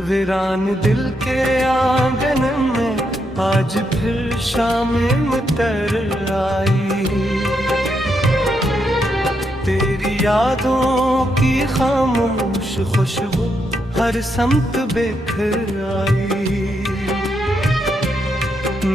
वीरान दिल के आंगन में आज फिर शाम मुतर आई। तेरी यादों की खामोश खुशबू हर समत बिखर आई।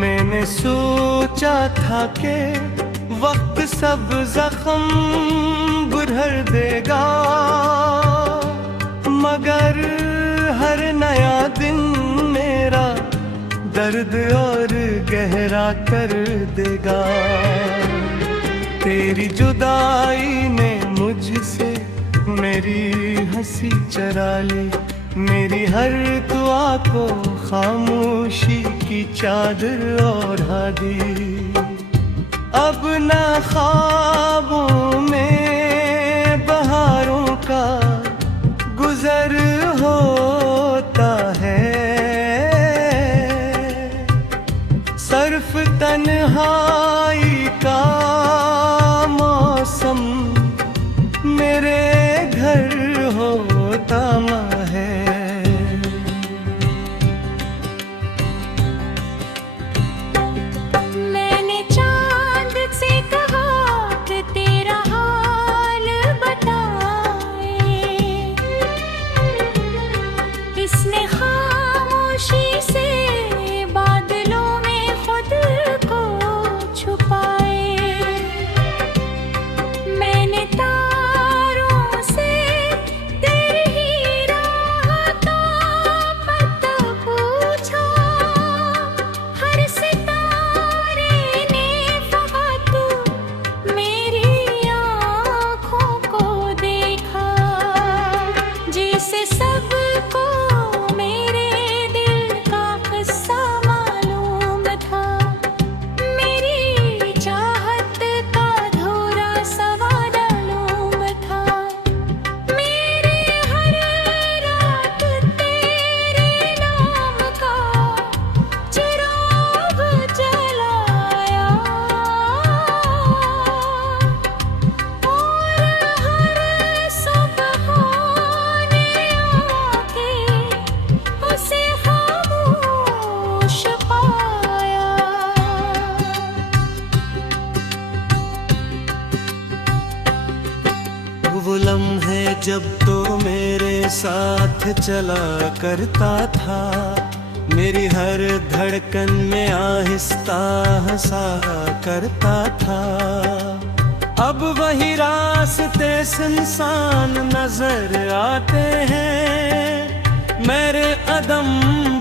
मैंने सोचा था कि वक्त सब जख्म भर देगा, मगर हर नया दिन मेरा दर्द और गहरा कर देगा। तेरी जुदाई ने मुझसे मेरी हंसी चरा ली, मेरी हर दुआ को खामोशी की चादर ओढ़ा दी। अब न ख्वाबों में बहारों का गुजर होता है, सर्फ तन्हाई का मौसम मेरे घर होता है। मैंने चांद से कहा कि तेरा हाल बताए, इसने खामोशी से बादलों में खुद को छुपाए। मैंने तारों से तेरी ही राह का पता पूछा, हर सितारे ने फ़क़त मेरी आँखों को देखा। जिसे सबको मेरे दिल का किस्सा मालूम था, मेरी चाहत का धोरा सवाल मालूम था। मेरे हर रात तेरे नाम का चिराग जलाया, और हर सुबह ने आके उसे खामोश पाया। वो लम्हे जब तो मेरे साथ चला करता था, मेरी हर धड़कन में आहिस्ता हंसा करता था। अब वही रास्ते सुनसान नजर आते हैं, मेरे कदम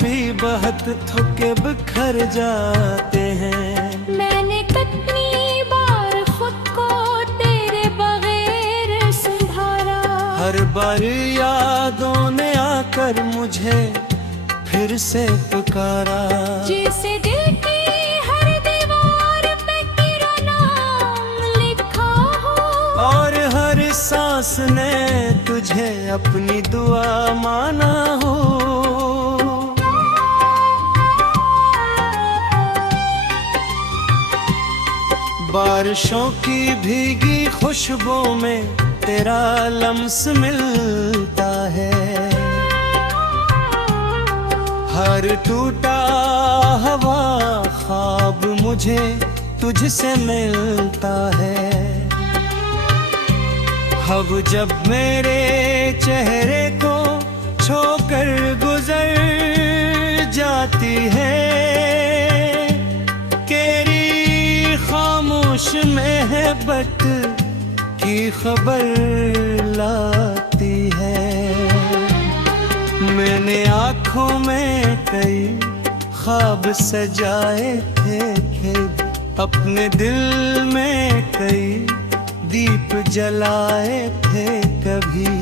भी बहुत थके बिखर जाते हैं। मैंने कितनी बार खुद को तेरे बगैर संभाला, हर बार यादों ने आकर मुझे फिर से पुकारा। जैसे दिल की हर दीवार पे तेरा नाम लिखा हो, और हर सांस ने तुझे अपनी दुआ माना हो। बारिशों की भीगी खुशबू में तेरा लम्स मिलता है, हर टूटा हवा ख्वाब मुझे तुझसे मिलता है। अब जब मेरे चेहरे को छोकर गुजर जाती है, तेरी खामोश महबत की खबर लाती है। मैंने आँखों में कई ख्वाब सजाए थे, अपने दिल में कई दीप जलाए थे कभी,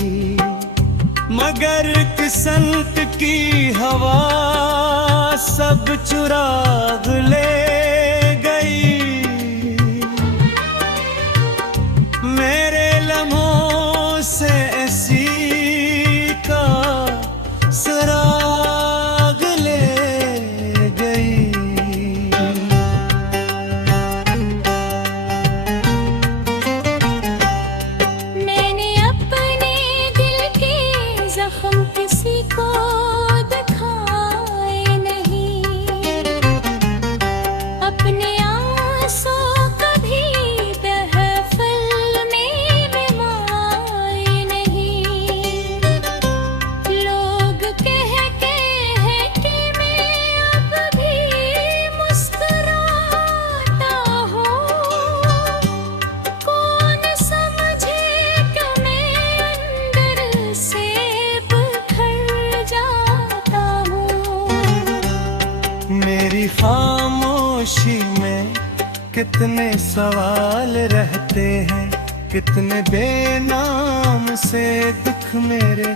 मगर किस्मत की हवा सब चुराग ले गई। मेरे लम्हों से ऐसी का सराग ले गई। मैंने अपने दिल के जख्म किसी को खामोशी में कितने सवाल रहते हैं, कितने बेनाम से दुख मेरे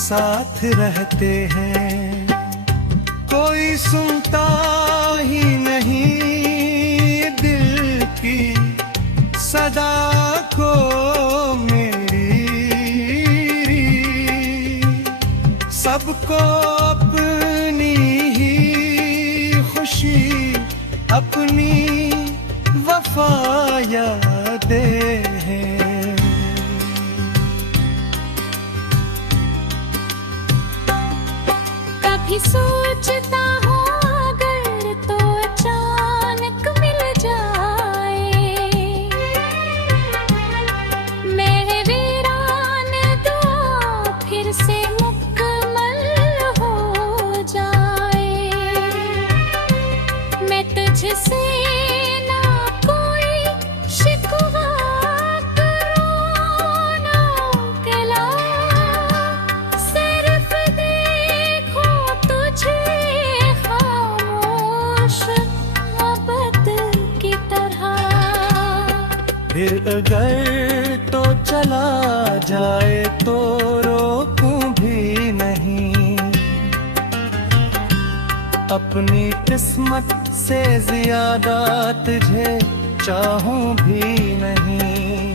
साथ रहते हैं। कोई सुनता ही नहीं दिल की सदा को मेरी, सबको अपनी ही खुशी अपनी वफा यादें हैं। कभी सोचता हूँ अगर तो अचानक मिल जाए, मेरे वीरान दुआ फिर से मुकम्मल हो जाए। मैं तुझसे ना कोई शिकवा करूँ ना गिला, सिर्फ देखो तुझे खामोश मोहब्बत की तरह। फिर अगर तो चला जाए तो रोकूं भी नहीं, अपनी किस्मत से ज्यादा तुझे चाहूं भी नहीं।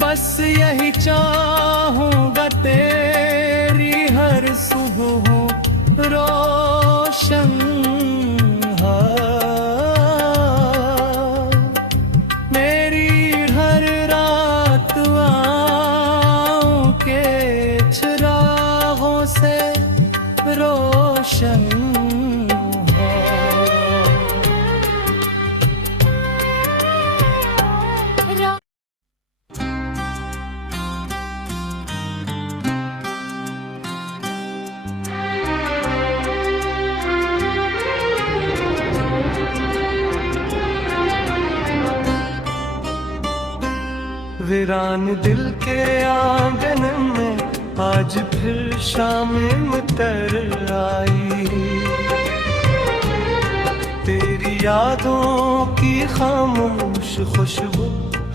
बस यही चाहूंगा तेरी हर सुबह हो रोशन हो, मेरी हर रात आँखों के चिरागों से रोशन हो। वीरान दिल के आंगन में आज फिर शाम उतर आई, तेरी यादों की खामोश खुशबू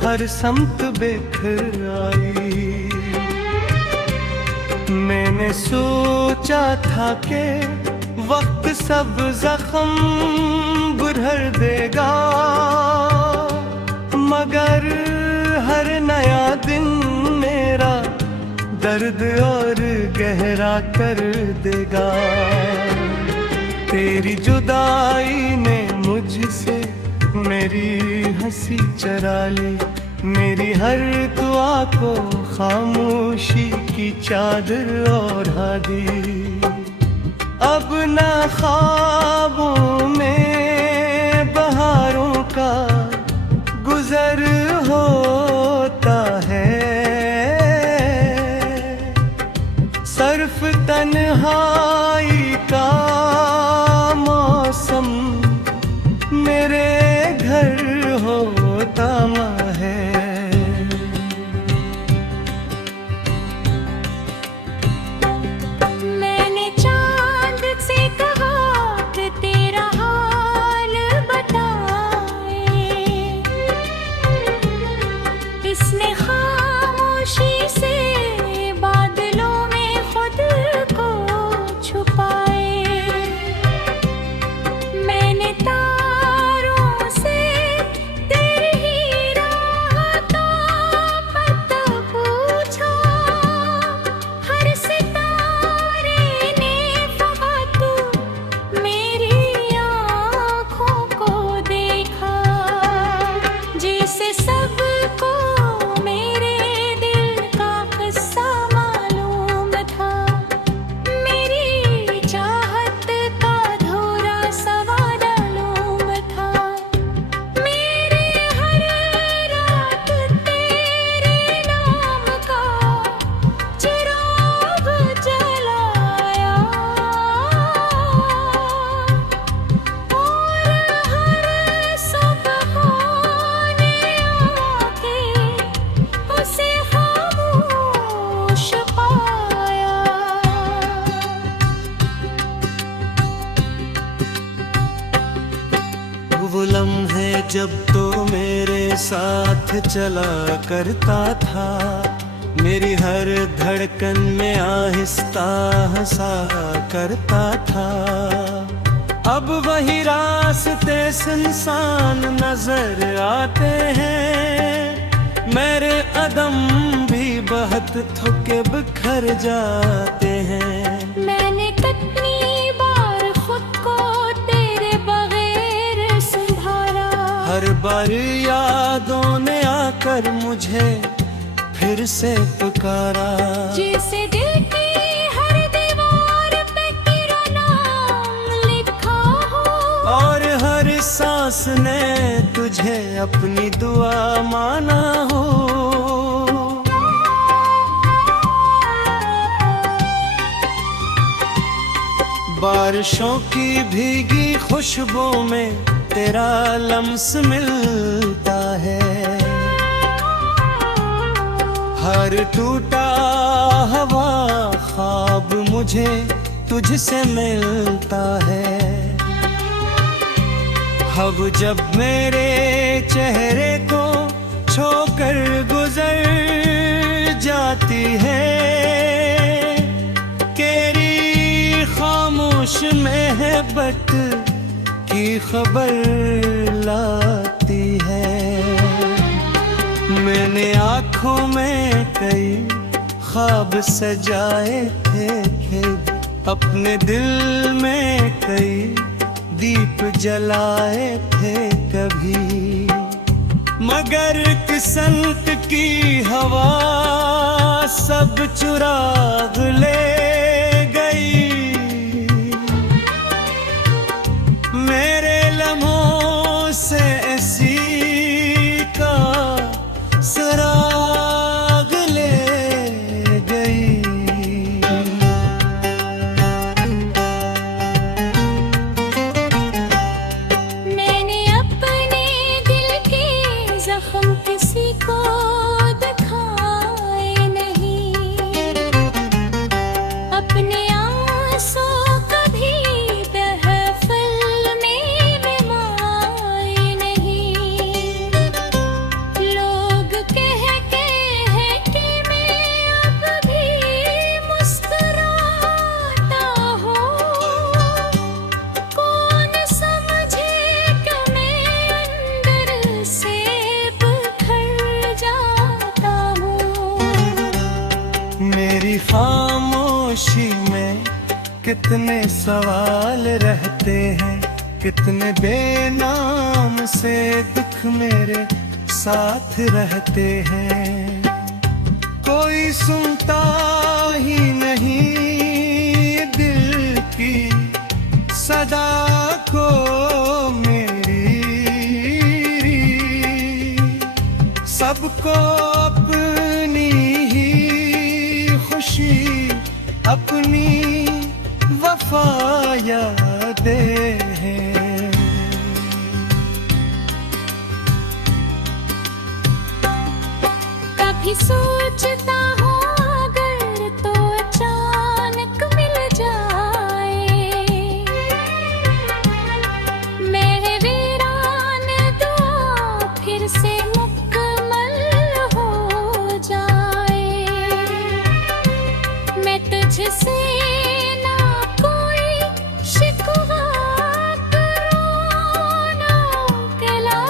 हर समत बिखर आई। मैंने सोचा था कि वक्त सब जख्म भर देगा, मगर हर नया दिन मेरा दर्द और गहरा कर देगा। तेरी जुदाई ने मुझसे मेरी हंसी चरा ली, मेरी हर दुआ को खामोशी की चादर ओढ़ा दी। अब ना ख्वाबों में बहारों का गुजर होता है, सर्फ तन्हाई का मौसम मेरे घर होता है। मैंने चांद से कहा कि तेरा हाल बताए, इसने खामोशी से बादलों में खुद को छुपाए। वो लम्हे जब तो मेरे साथ चला करता था, मेरी हर धड़कन में आहिस्ता हंसा करता था। अब वही रास्ते सुनसान नजर आते हैं, मेरे कदम भी बहुत थके बिखर जाते हैं। मैंने कितनी बार खुद को तेरे बगैर संभाला, हर बार यादों ने आकर मुझे फिर से पुकारा। जैसे दिल की हर दीवार पे तेरा नाम लिखा हो, और हर सांस ने तुझे अपनी दुआ माना हो। बारिशों की भीगी खुशबू में तेरा लम्स मिलता है, हर टूटा हवा ख्वाब मुझे तुझसे मिलता है। अब जब मेरे चेहरे को छोकर गुजर जाती है, तेरी खामोश महबत की खबर लाती है। मैंने आँखों में कई ख्वाब सजाए थे, अपने दिल में कई दीप जलाए थे कभी, मगर किस्मत की हवा सब चुराग ले गई। मेरे लम्हों से ऐसी का सराग ले गई। मैंने अपने दिल के जख्म किसी को दिखाए नहीं, अपने आंसू कभी महफिल में बिमाए नहीं। लोग कहते हैं कि मैं अब भी मुस्कुराता हूँ, कौन समझे कि मैं अंदर से बिखर जाता हूँ। मेरी खामोशी में कितने सवाल रहते हैं, कितने बेनाम से दुख मेरे साथ रहते हैं। कोई सुनता ही नहीं दिल की सदा को मेरी, सबको अपनी ही खुशी अपनी वफा यादें हैं। कभी सोचता हूँ अगर तो अचानक मिल जाए, मेरे वीरान दुआ फिर से मुकम्मल हो जाए। मैं तुझसे ना कोई शिकवा करूँ ना गिला,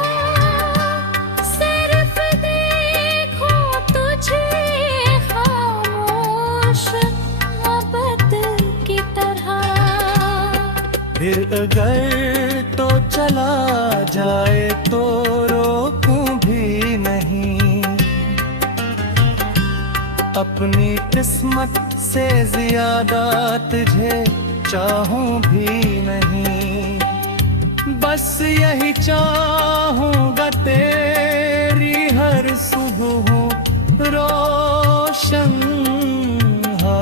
सिर्फ देखूं तुझे खामोश मोहब्बत की तरह। फिर अगर तो चला जाए तो रोकूं भी नहीं, अपनी किस्मत से ज्यादा तुझे चाहूं भी नहीं। बस यही चाहूंगा तेरी हर सुबह रोशन हो,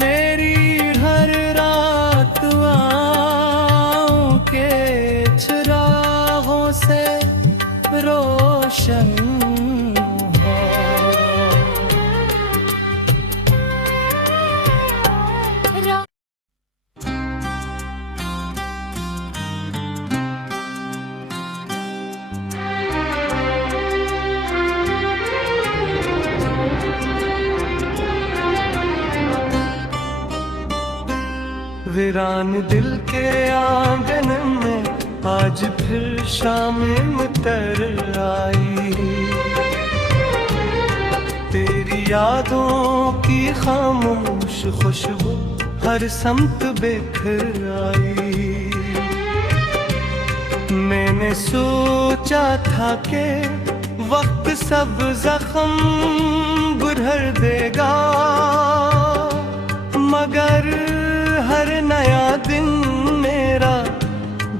मेरी हर रात आँखों के चिरागों से रोशन हो। वीरान दिल के आंगन में आज फिर शाम मुतर आई। तेरी यादों की खामोश खुशबू हर समत बिखर आई। मैंने सोचा था कि वक्त सब जख्म भर देगा, मगर हर नया दिन मेरा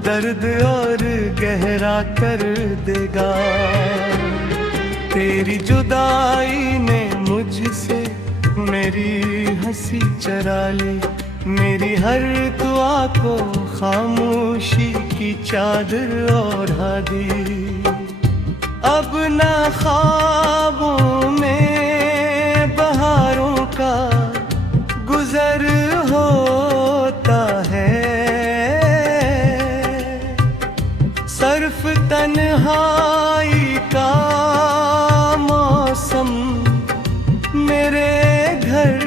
दर्द और गहरा कर देगा। तेरी जुदाई ने मुझसे मेरी हंसी चरा ली, मेरी हर दुआ को खामोशी की चादर ओढ़ा दी। अब न ख्वाबों में बहारों का गुजर होता है, सर्फ तन्हाई का मौसम मेरे घर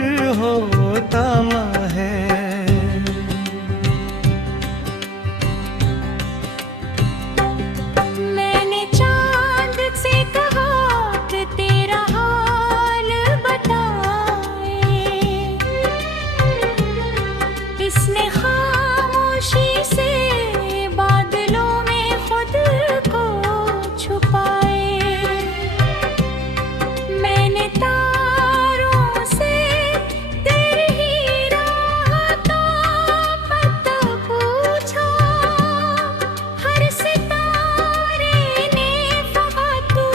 होता है। मैंने चांद से कहा कि तेरा हाल बताए, इसने खामोशी से बादलों में खुद को छुपाए। मैंने तारों से तेरी ही राह का पता पूछा, हर सितारे ने कहा तू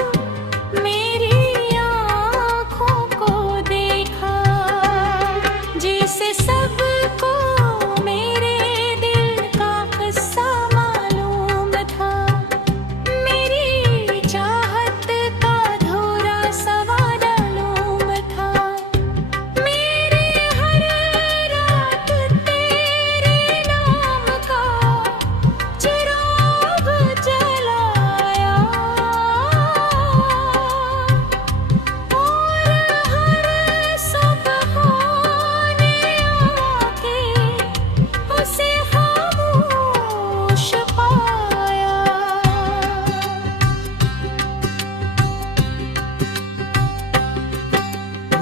मेरी आँखों को देखा। जिसे सबको मेरे दिल का किस्सा मालूम था, मेरी चाहत का धोरा सवाल मालूम था। मेरे हर रात तेरे नाम का चिराग जलाया, और हर सुबह ने आके उसे खामोश पाया।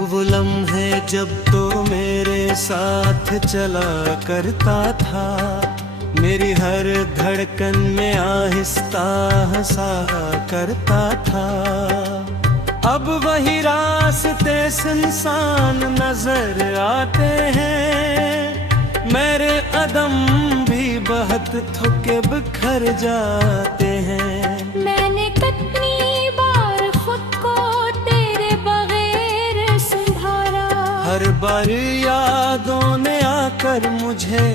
वो लम्हे जब तो मेरे साथ चला करता था, मेरी हर धड़कन में आहिस्ता हंसा करता था। अब वही रास्ते सुनसान नजर आते हैं, मेरे कदम भी बहुत थके बिखर जाते हैं। मैंने कितनी बार खुद को तेरे बगैर संभाला, हर बार यादों ने आकर मुझे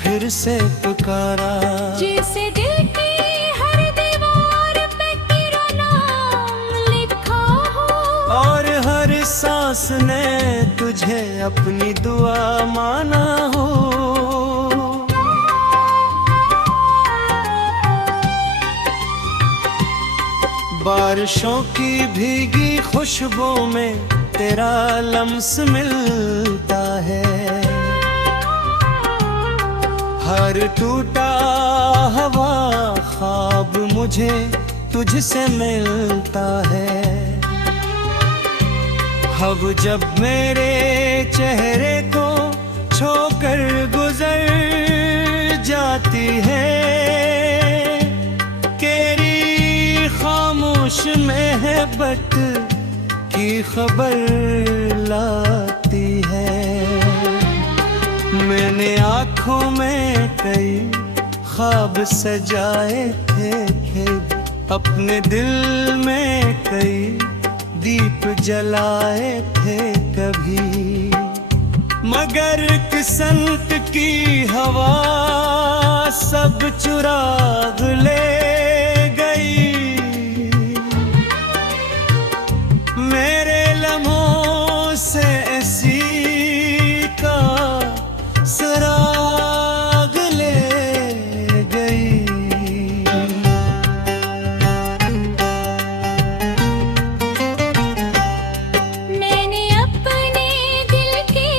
फिर से पुकारा। जैसे दिल की हर दीवार पे तेरा नाम लिखा हो, और हर सांस ने तुझे अपनी दुआ माना हो। बारिशों की भीगी खुशबू में तेरा लम्स मिलता है, हर टूटा हवा ख्वाब मुझे तुझसे मिलता है। अब जब मेरे चेहरे को छोकर गुजर जाती है, तेरी खामोश महबत की खबर लाती है। मैंने आँखों में कई ख्वाब सजाए थे, अपने दिल में कई दीप जलाए थे कभी, मगर किस्मत की हवा सब चुराग ले गई। मेरे लम्हों से इसी का सुराग ले गई। मैंने अपने दिल के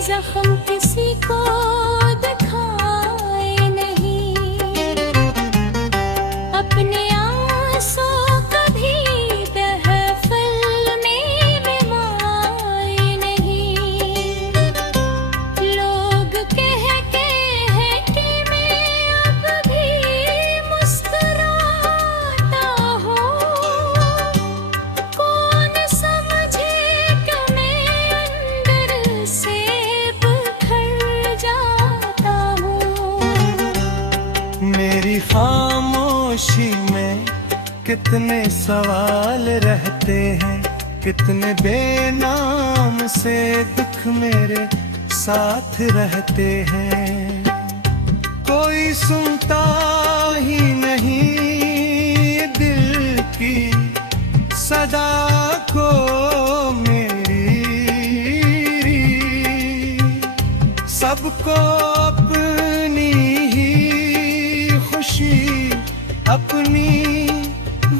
जख्म किसी को खामोशी में कितने सवाल रहते हैं, कितने बेनाम से दुख मेरे साथ रहते हैं। कोई सुनता ही नहीं दिल की सदा को मेरी, सबको अपनी ही खुशी अपनी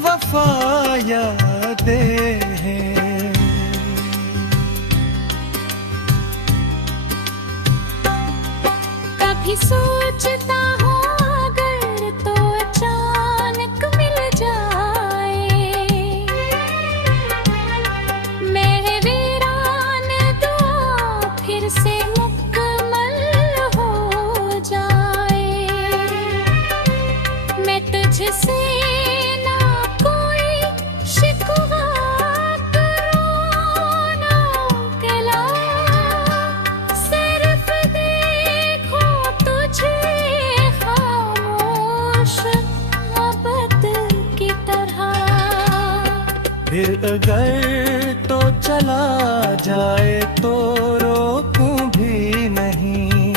वफा यादें हैं। कभी सोचता हूँ अगर तो अचानक मिल जाए, मेरे वीरान दुआ फिर से मुकम्मल हो जाए। मैं तुझसे ना कोई शिकवा करूँ ना गिला, सिर्फ देखूं तुझे खामोश मोहब्बत की तरह। फिर अगर तो चला जाए तो रोकूं भी नहीं,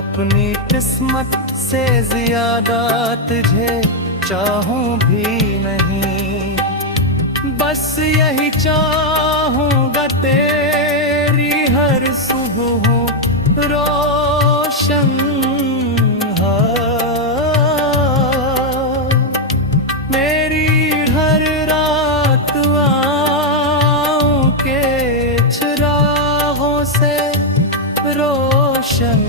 अपनी किस्मत से ज्यादा तुझे चाहूं भी नहीं। बस यही चाहूंगा तेरी हर सुबह रोशन हो, मेरी हर रात आँखों के चिरागों से रोशन